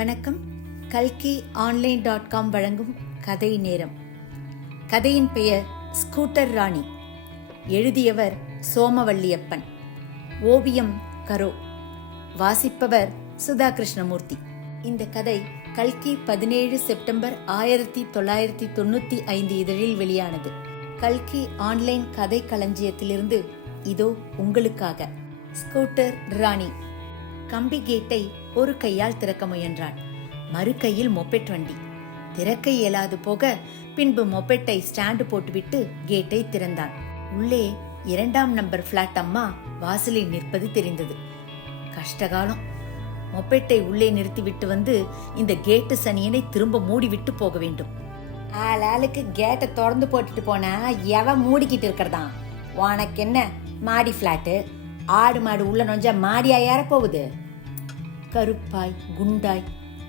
வணக்கம். கல்கி online.com வழங்கும் கதை நேரம். கதையின் பெயர் ஸ்கூட்டர் ராணி. எழுதியவர் சோமவல்லியப்பன். ஓவியம் கரோ. வாசிப்பவர் சுதா கிருஷ்ணமூர்த்தி. இந்த கதை கல்கி 17 செப்டம்பர் 1995 இதழில் வெளியானது. கல்கி ஆன்லைன் கதை களஞ்சியத்திலிருந்து இதோ உங்களுக்காக. ஸ்கூட்டர் ராணி. கம்பி கேட்டை ஒரு கையால் திறக்க முயன்றான். மறு கையில் மொபெட் வண்டி. திறக்க இயலாது போக பின்பு மொபெட்டை ஸ்டாண்டு போட்டுவிட்டு கேட்டை திறந்தான். உள்ளே 2ஆம் நம்பர் பிளாட் அம்மா வாசலில் நிற்பது தெரிந்தது. கஷ்டகாலம். மொபெட்டை உள்ளே நிறுத்திவிட்டு வந்து இந்த கேட்டு சனியனை திரும்ப மூடிவிட்டு போக வேண்டும். ஆளாளுக்கு கேட்டை திறந்து போட்டுட்டு போனா எவன் மூடிக்கிட்டு இருக்கிறதான்? உனக்கு என்ன மாடி பிளாட்டு? ஆடு மாடு உள்ள நொஞ்சா மாடியா ஏற போகுது? கருப்பாய் குண்டாய்,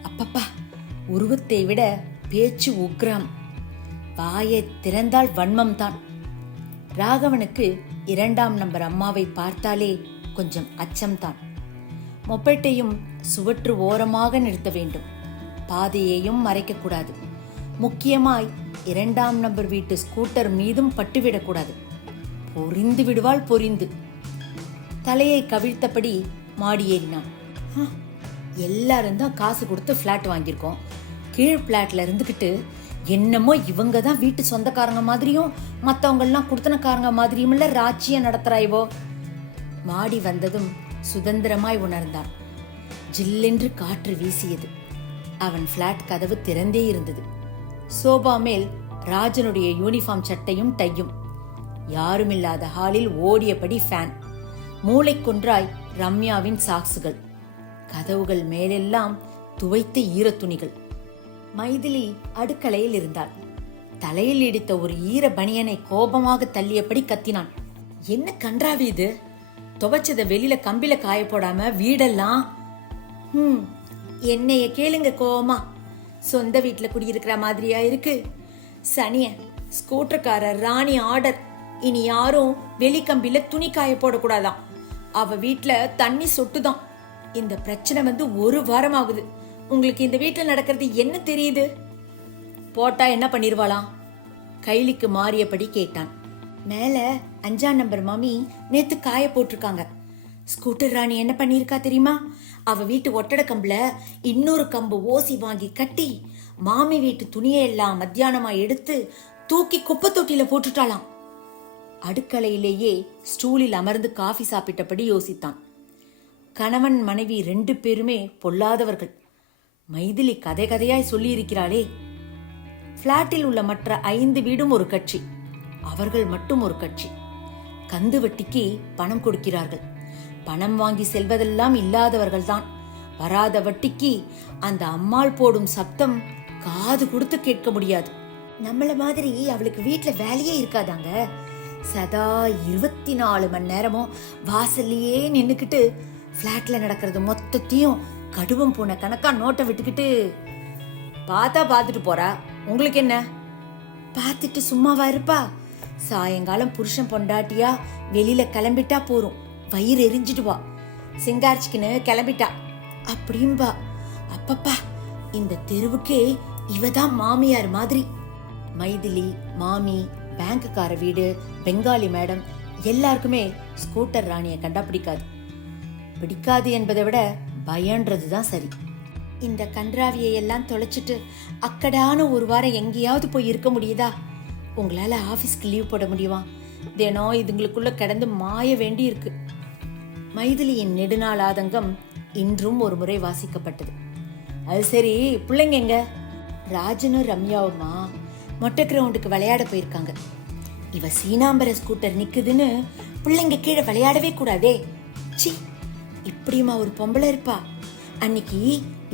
அப்பப்பா உருவத்தை விட பேச்சு உக்ரம். வாயை திறந்தால் வன்மம் தான். ராகவனுக்கு 2ஆம் நம்பர் அம்மாவை பார்த்தாலே கொஞ்சம் அச்சம்தான். மொபெட்டையும் சுவற்று ஓரமாக நிறுத்த வேண்டும். பாதையையும் மறைக்கக்கூடாது. முக்கியமாய் 2ஆம் நம்பர் வீட்டு ஸ்கூட்டர் மீதும் பட்டுவிடக்கூடாது. பொறிந்து விடுவாள் பொறிந்து. தலையை கவிழ்த்தபடி மாடி ஏறினான். எல்லாரும் தான் காசு கொடுத்து பிளாட் வாங்கியிருக்கோம். கீழ் பிளாட்ல இருந்துகிட்டு என்னமோ இவங்க தான் வீட்டு சொந்தக்காரங்க மாதிரியும் மற்றவங்கெல்லாம் குடுத்தனக்காரங்க மாதிரியும் இல்ல ராட்சியம் நடத்துறாய்வோ. மாடி வந்ததும் சுதந்திரமாய் உணர்ந்தான். ஜில்லென்று காற்று வீசியது. அவன் பிளாட் கதவு திறந்தே இருந்தது. சோபா மேல் ராஜனுடைய யூனிஃபார்ம் சட்டையும் டையும். யாருமில்லாத ஹாலில் ஓடியபடி ஃபேன். மூளைக்கொன்றாய் ரம்யாவின் சாக்ஸுகள். கதவுகள் மேலெல்லாம் துவைத்த ஈரத்துணிகள். மைதிலி அடுக்கலையில் இருந்தாள். தலையில் இடித்த ஒரு ஈர பனியனை கோபமாக தள்ளியபடி கத்தினான். என்ன கன்றாவி இது? துவைச்சத வெளியில கம்பில காய போடாம வீடெல்லாம். என்னைய கேளுங்க கோவமா. சொந்த வீட்டுல குடியிருக்கிற மாதிரியா இருக்கு? சனிய ஸ்கூட்டர்காரர் ராணி ஆர்டர். இனி யாரும் வெளி கம்பில துணி காய போடக்கூடாதான். அவ வீட்டுல தண்ணி சொட்டுதான். இந்த பிரச்சனை வந்து 1 வாரம் ஆகுது. உங்களுக்கு இந்த வீட்டில் நடக்கிறது என்ன தெரியுது? போட்டா என்ன பண்ணிருவாளாம்? கைலிக்கு மாறியபடி கேட்டான். மேல 5ஆம் நம்பர் மாமி நேத்து காய போட்டிருக்காங்க. ஸ்கூட்டர் ராணி என்ன பண்ணிருக்கா தெரியுமா? அவ வீட்டு ஒட்டட கம்புல இன்னொரு கம்பு ஓசி வாங்கி கட்டி மாமி வீட்டு துணியெல்லாம் மத்தியானமா எடுத்து தூக்கி குப்பை தொட்டியில போட்டுட்டாளாம். அடுக்கலையிலேயே ஸ்டூலில் அமர்ந்து காஃபி சாப்பிட்டபடி யோசித்தான். கணவன் மனைவி 2 பேருமே பொல்லாதவர்கள். மைதிலி கதை கதையாய் சொல்லி இருக்கிறாளே. பிளாட்டில் உள்ள மற்ற 5 வீடும் ஒரு கட்சி. அவர்கள் மட்டும் ஒரு கட்சி. கந்து வட்டிக்கு பணம் கொடுக்கிறார்கள். பணம் வாங்கி செல்வதெல்லாம் இல்லாதவர்கள் தான். வராத வட்டிக்கு அந்த அம்மாள் போடும் சப்தம் காது கொடுத்து கேட்க முடியாது. நம்மள மாதிரி அவளுக்கு வீட்டுல வேலையே இருக்காதாங்க. சதா 24 மணி நேரமும் வாசல்லையே நின்னுக்கிட்டு பிளாட்ல நடக்கிறது மொத்தத்தையும் கடுவம் போன கணக்கா நோட்டை விட்டுக்கிட்டு பார்த்தா பார்த்துட்டு போறா. உங்களுக்கு என்ன? பார்த்துட்டு சும்மாவா இருப்பா? சாயங்காலம் புருஷன் பொண்டாட்டியா வெளியில கிளம்பிட்டா போறோம். வயிறு எரிஞ்சிடுவா. சிங்காரிச்சுக்குன்னு கிளம்பிட்டா அப்படின்பா. அப்பப்பா இந்த தெருவுக்கே இவதான் மாமியார் மாதிரி. மைதிலி மாமி, பேங்குக்கார வீடு, பெங்காலி மேடம் எல்லாருக்குமே ஸ்கூட்டர் ராணியை கண்டா பிடிக்காது. பிடிக்காது என்பதை விட பயன்றதுதான் சரி. இந்த கன்றாவியை எல்லாம் தொலைச்சிட்டு அக்கடான 1 வாரம் எங்கேயாவது போய் இருக்க முடியுதா? உங்களால ஆபீஸ்க்கு லீவ் போட முடியுமா? தினம் இதுங்களுக்குள்ள கிடந்து மாய வேண்டி இருக்கு. மைதிலியின் நெடுநாள் ஆதங்கம் இன்றும் ஒரு முறை வாசிக்கப்பட்டது. அது சரி, பிள்ளைங்க எங்க? ராஜனும் ரம்யாவுமா மொட்டை கிரவுண்டுக்கு விளையாட போயிருக்காங்க. இவ சீனாம்பர ஸ்கூட்டர் நிக்குதுன்னு பிள்ளைங்க கீழே விளையாடவே கூடாதே. சி, இப்படியுமா ஒரு பொம்பளை இருப்பா? அன்னைக்கு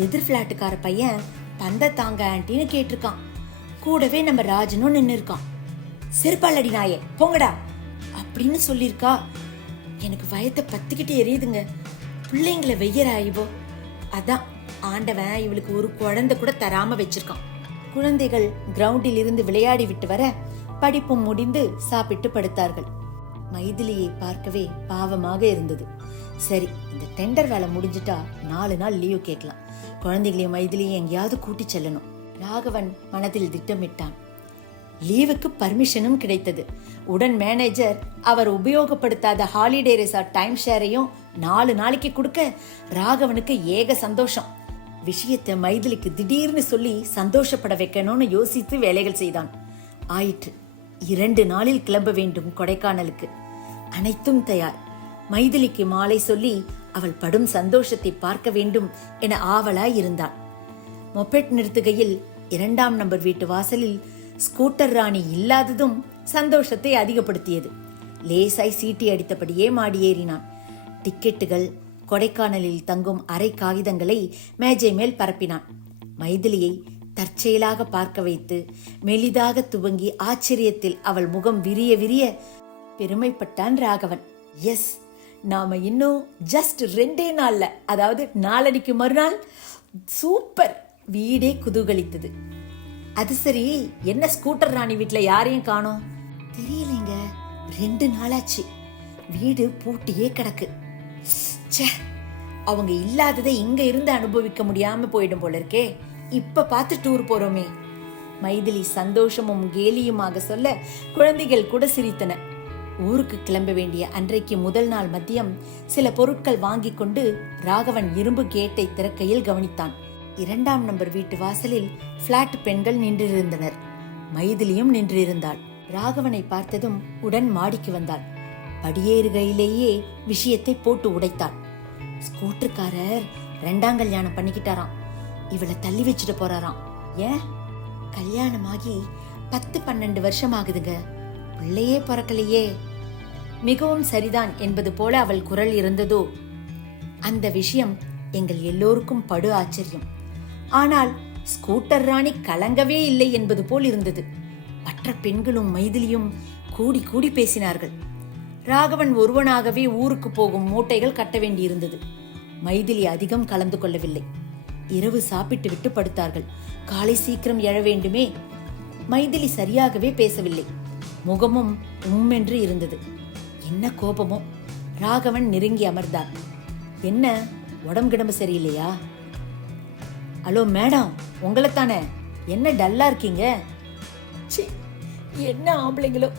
எதிர் பிளாட்டுக்கார பையன் பந்த தாங்க ஆண்டின்னு கேட்டிருக்கான். கூடவே நம்ம ராஜனும் நின்னு இருக்கான். செருப்பாலடி நாயே போங்கடா அப்படின்னு சொல்லிருக்கா. எனக்கு வயத்தை பத்திக்கிட்டு எரியுதுங்க. பிள்ளைங்களை வெய்யறாயிவோ. அதான் ஆண்டவன் இவளுக்கு ஒரு குழந்தை கூட தராம வச்சிருக்கான். குழந்தைகள் கிரவுண்டில் இருந்து விளையாடி விட்டு வர படிப்பும் முடிந்து சாப்பிட்டு படுத்தார்கள். மைதிலியை பார்க்கவே பாவமாக இருந்தது. சரி, இந்த டெண்டர் வேலை முடிஞ்சிட்டா 4 நாள் லீவு கேட்கலாம். குழந்தைகளையும் மைதிலையும் எங்கேயாவது கூட்டி செல்லணும். ராகவன் மனதில் திட்டமிட்டான். லீவுக்கு பர்மிஷனும் கிடைத்தது. உடன் மேனேஜர் அவர் உபயோகப்படுத்தாத ஹாலிடே ரிசார்ட் டைம் ஷேரையும் 4 நாளைக்கு கொடுக்க ராகவனுக்கு ஏக சந்தோஷம். விஷயத்தை மைதிலிக்கு திடீர்னு சொல்லி சந்தோஷப்பட வைக்கணும்னு யோசித்து வேலைகள் செய்தான். ஆயிற்று. 2 நாளில் கிளம்ப வேண்டும் கொடைக்கானலுக்கு. அனைத்தும் தயார். மைதிலிக்கு மாலை சொல்லி அவள் படும் சந்தோஷத்தை பார்க்க வேண்டும் என ஆவலாய் இருந்தான். மொபெட் நிறுத்துகையில் 2ஆம் நம்பர் வீட்டு வாசலில் ஸ்கூட்டர் ராணி இல்லாததும் சந்தோஷத்தை அதிகப்படுத்தியது. லேசாய் சீட்டி அடித்தபடியே மாடியேறினான். டிக்கெட்டுகள், கொடைக்கானலில் தங்கும் அரை காகிதங்களை மேஜை மேல் பரப்பினான். மைதிலியை தற்செயலாக பார்க்க வைத்து மெலிதாக துவங்கி ஆச்சரியத்தில் அவள் முகம் விரிய விரிய பெருமைப்பட்டான் ராகவன். எஸ், நாம இன்னும் ஜஸ்ட் 2 நாள்ல, அதாவது நாளடிக்கு மறுநாள் சூப்பர். வீடே குதூகலித்தது. அது சரி, என்ன ஸ்கூட்டர் ராணி வீட்டுல யாரையும் காணோம்? தெரியலைங்க, 2 நாளாச்சு. வீடு பூட்டியே கிடக்கு. அவங்க இல்லாததை இங்க இருந்து அனுபவிக்க முடியாம போயிடும் போல இருக்கே. இப்ப பார்த்து டூர் போறோமே. மைதிலி சந்தோஷமும் கேலியுமாக சொல்ல குழந்தைகள் கூட சிரித்தன. ஊருக்கு கிளம்ப வேண்டிய அன்றைக்கு முதல் நாள் மதியம் சில பொருட்கள் வாங்கி கொண்டு ராகவன் இரும்பு கேட்டை திறக்கையில் கவனித்தான். 2ஆம் நம்பர் வீட்டு வாசலில் பிளாட் பெண்கள் நின்றிருந்தனர். மைதிலியும் நின்றிருந்தாள். ராகவனை பார்த்ததும் உடன் மாடிக்கு வந்தாள். படியேறுகையிலேயே விஷயத்தை போட்டு உடைத்தாள். ஸ்கூட்டர்காரர் 2ஆம் கல்யாணம் பண்ணிக்கிட்டாராம். இவளை தள்ளி வச்சுட்டு போறாராம். ஏன்? கல்யாணமாகி 10-12 வருஷம் ஆகுதுங்க, பிள்ளையே பிறக்கலையே. மிகவும் சரிதான் என்பது போல அவள் குரல் இருந்ததோ. அந்த விஷயம் எங்கள் எல்லோருக்கும் படு ஆச்சரியம். ஆனால் ஸ்கூட்டர் ராணி கலங்கவே இல்லை என்பது போல் இருந்தது. மற்ற பெண்களும் மைதிலியும் கூடி கூடி பேசினார்கள். ராகவன் ஒருவனாகவே ஊருக்கு போகும் மூட்டைகள் கட்ட வேண்டியிருந்தது. மைதிலி அதிகம் கலந்து கொள்ளவில்லை. இரவு சாப்பிட்டு விட்டு படுத்தார்கள். காலை சீக்கிரம் எழ வேண்டுமே. மைதிலி சரியாகவே பேசவில்லை. முகமும் என்று இருந்தது. என்ன கோபமோ. ராகவன் நெருங்கி அமர்ந்தார். என்ன, உடம்பு சரியில்லையா? ஹலோ மேடம், உங்களைத்தானே. என்ன டல்லா இருக்கீங்க? என்ன ஆம்பளைங்களோ,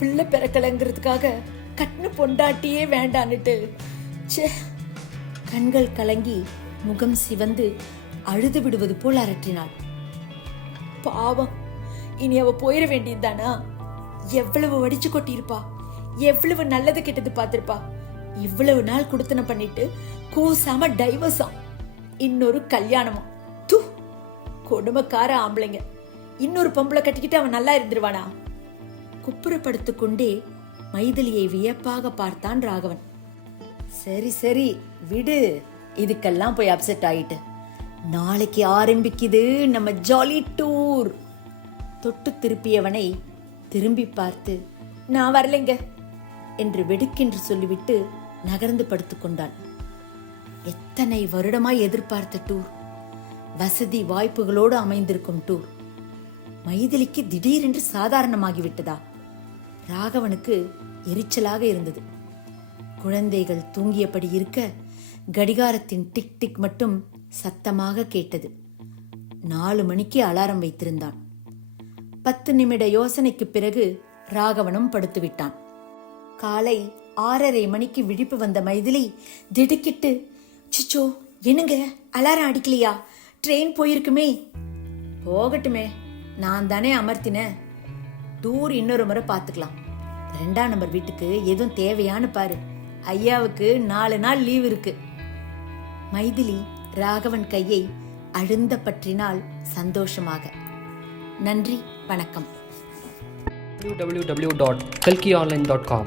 பிள்ளை பிறக்கலங்கிறதுக்காக கட்டின பொண்டாட்டியே வேண்டான்னுட்டு. கண்கள் கலங்கி முகம் சிவந்து அழுது விடுவது போல் அரற்றினாள். பாவம், இனி அவ போயிட வேண்டியதுதானா? எவ்வளவு வடிச்சு கொட்டியிருப்பா, எவ்வளவு நல்லது கெட்டது பார்த்திருப்பா. இவ்வளவு நாள் குடுத்தன பண்ணிட்டு கூசாம டைவர்ஸாம், இன்னொரு கல்யாணமும். தூ, கொடுமைக்கார ஆம்பளைங்க. இன்னொரு பொம்பளை கட்டிக்கிட்டு அவன் நல்லா இருந்துருவானா? குப்புறப்படுத்திக் கொண்டே மைதிலியை வியப்பாக பார்த்தான் ராகவன். சரி சரி விடு, இதுக்கெல்லாம் போய் அப்செட் ஆயிட்டு. நாளைக்கு ஆரம்பிக்குது நம்ம ஜாலி டூர். தொட்டு திருப்பியவனை திரும்பி பார்த்து நான் வரலைங்க என்று வெடுக்கென்று சொல்லிவிட்டு நகர்ந்து படுத்துக்கொண்டாள். எத்தனை வருடமாய் எதிர்பார்த்த டூர், வசதி வாய்ப்புகளோடு அமைந்திருக்கும் டூர், மைதிலிக்கு திடீரென்று சாதாரணமாகிவிட்டதா? ராகவனுக்கு எரிச்சலாக இருந்தது. குழந்தைகள் தூங்கியபடி இருக்க கடிகாரத்தின் டிக் டிக் மட்டும் சத்தமாக கேட்டது. 4 மணிக்கு அலாரம் வைத்திருந்தான். 10 நிமிட யோசனைக்கு பிறகு ராகவனும் படுத்துவிட்டான். காலை 6:30 மணிக்கு விழிப்பு வந்த மைதிலி திடுக்கிட்டு, சிச்சோ, என்னங்க அலாரம் அடிக்கலையா? ட்ரெயின் போயிருக்குமே. போகட்டுமே, நான் தானே அமர்த்தினேன். டூர் இன்னொரு முறை பார்த்துக்கலாம். 2ஆம் நம்பர் வீட்டுக்கு எதுவும் தேவையான்னு பாரு. ஐயாவுக்கு 4 நாள் லீவ் இருக்கு. மைதிலி ராகவன் கையை அழுந்த பற்றினாள் சந்தோஷமாக. நன்றி, வணக்கம். www.kalkionline.com